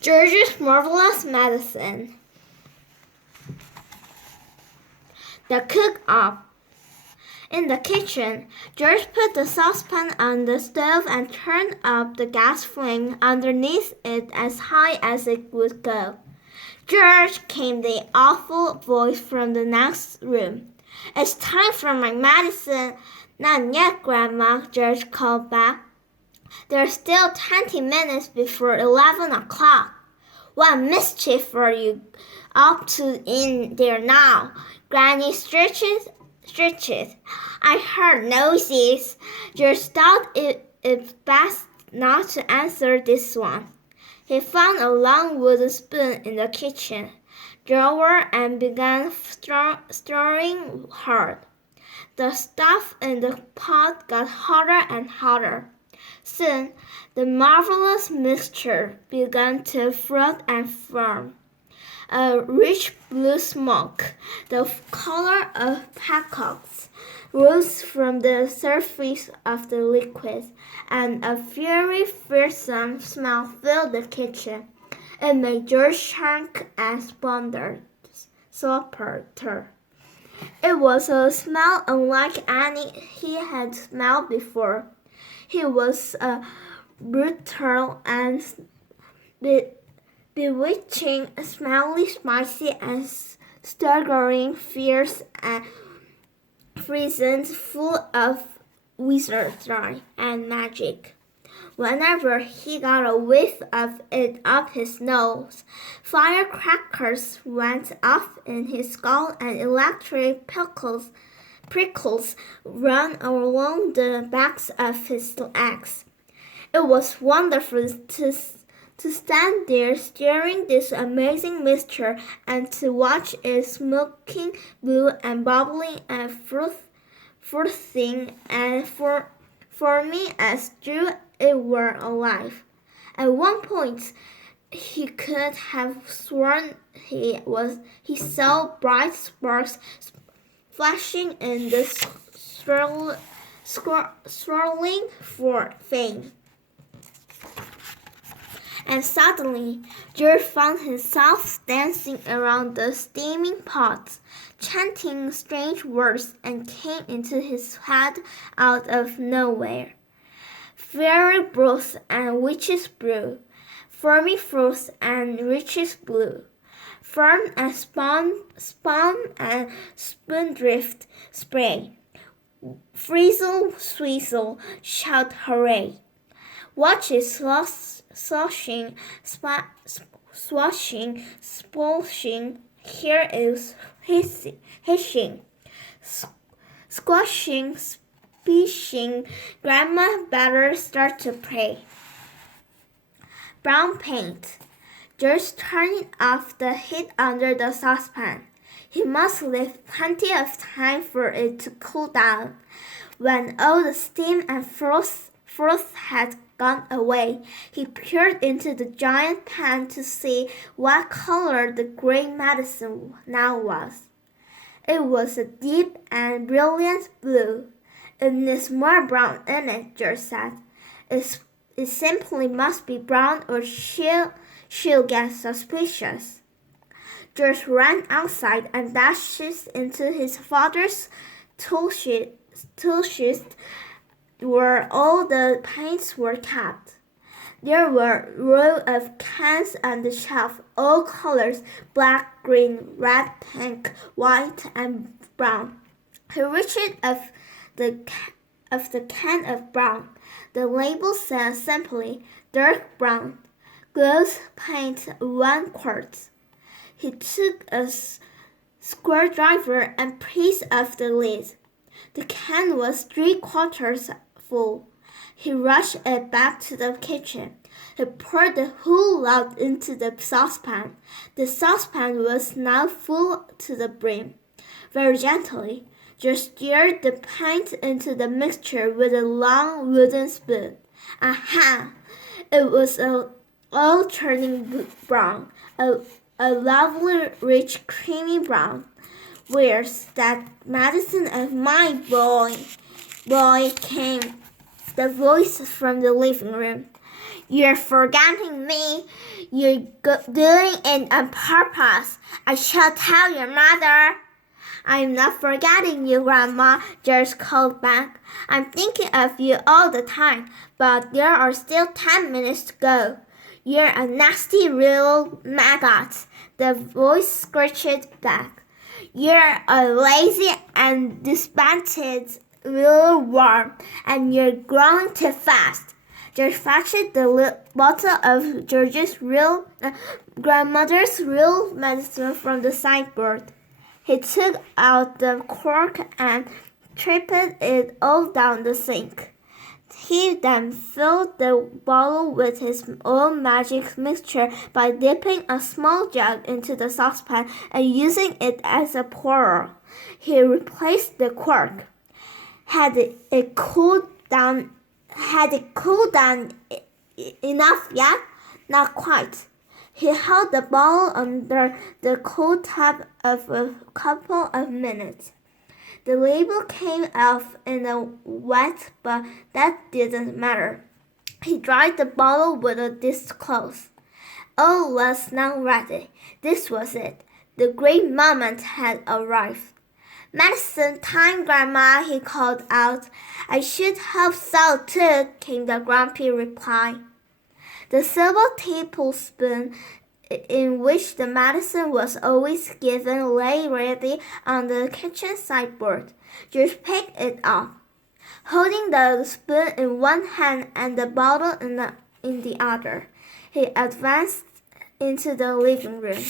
George's Marvellous Medicine. The cook-up. In the kitchen, George put the saucepan on the stove and turned up the gas flame underneath it as high as it would go. "George," came the awful voice from the next room. "It's time for my medicine." "Not yet, Grandma," George called back. "There's still 20 minutes before 11 o'clock. "What mischief are you up to in there now?" Granny stretched. "I heard noises." George thought it best not to answer this one. He found a long wooden spoon in the kitchen drawer and began stirring hard. The stuff in the pot got hotter and hotter. Soon, the marvelous mixture began to froth and foam. A rich blue smoke, the color of peacocks, rose from the surface of the liquid, and a very fearsome smell filled the kitchen. It made George shake and splutter. It was a smell unlike any he had smelled before. It was brutal and bewitching, smelly, spicy, and staggering, fierce, and freezing, full of wizardry and magic. Whenever he got a whiff of it up his nose, firecrackers went off in his skull and electric prickles ran along the backs of his legs. It was wonderful to stand there stirring this amazing mixture and to watch it smoking blue and bubbling and frothing and foaming as though it were alive. At one point, he could have sworn he saw bright sparks flashing in the swirling flame. And suddenly, George found himself dancing around the steaming pot, chanting strange words, and came into his head out of nowhere. "Fairy broth and witch's brew, foamy froth and richest blue, fern and spawn and spoondrift spray, frizzle, swizzle, shout hooray. Watch it swashing, splashing, here is hissing, squashing, splishing. Grandma better start to pray." Brown paint. George turned off the heat under the saucepan. He must leave plenty of time for it to cool down. When all the steam and froth had gone away, he peered into the giant pan to see what color the green medicine now was. It was a deep and brilliant blue. "It needs more brown in it," George said. It simply must be brown or she'll get suspicious." George ran outside and dashed into his father's tool shed where all the paints were kept. There were rows of cans on the shelf, all colors, black, green, red, pink, white, and brown. He reached of the can of brown. The label said simply, "Dark brown, gloss paint 1 quart." He took a screwdriver and pressed off the lid. The can was 3/4 full. He rushed it back to the kitchen. He poured the whole lot into the saucepan. The saucepan was now full to the brim. Very gently, George stirred the paint into the mixture with a long wooden spoon. Aha! It was all turning brown, a lovely, rich, creamy brown. "Where's that medicine of my boy?" came the voice from the living room. You're forgetting me. You're doing it on purpose. I shall tell your mother. I'm not forgetting you, Grandma, George called back. I'm thinking of you all the time, but there are still 10 minutes to go. You're a nasty little maggot, the voice screeched back. You're a lazy and disbanded little worm, and you're growing too fast. George fetched the bottle of grandmother's real medicine from the sideboard. He took out the cork and tripped it all down the sink. He then filled the bottle with his own magic mixture by dipping a small jug into the saucepan and using it as a pourer. He replaced the cork. Had it cooled down enough yet? Not quite. He held the bottle under the cold tap of a couple of minutes. The label came off in a wet, but that didn't matter. He dried the bottle with a dishcloth. All was now ready. This was it. The great moment had arrived. Medicine time, Grandma, he called out. I should hope so, too, came the grumpy reply. The silver tablespoon in which the medicine was always given lay ready on the kitchen sideboard. George picked it up, holding the spoon in one hand and the bottle in the other. He advanced into the living room.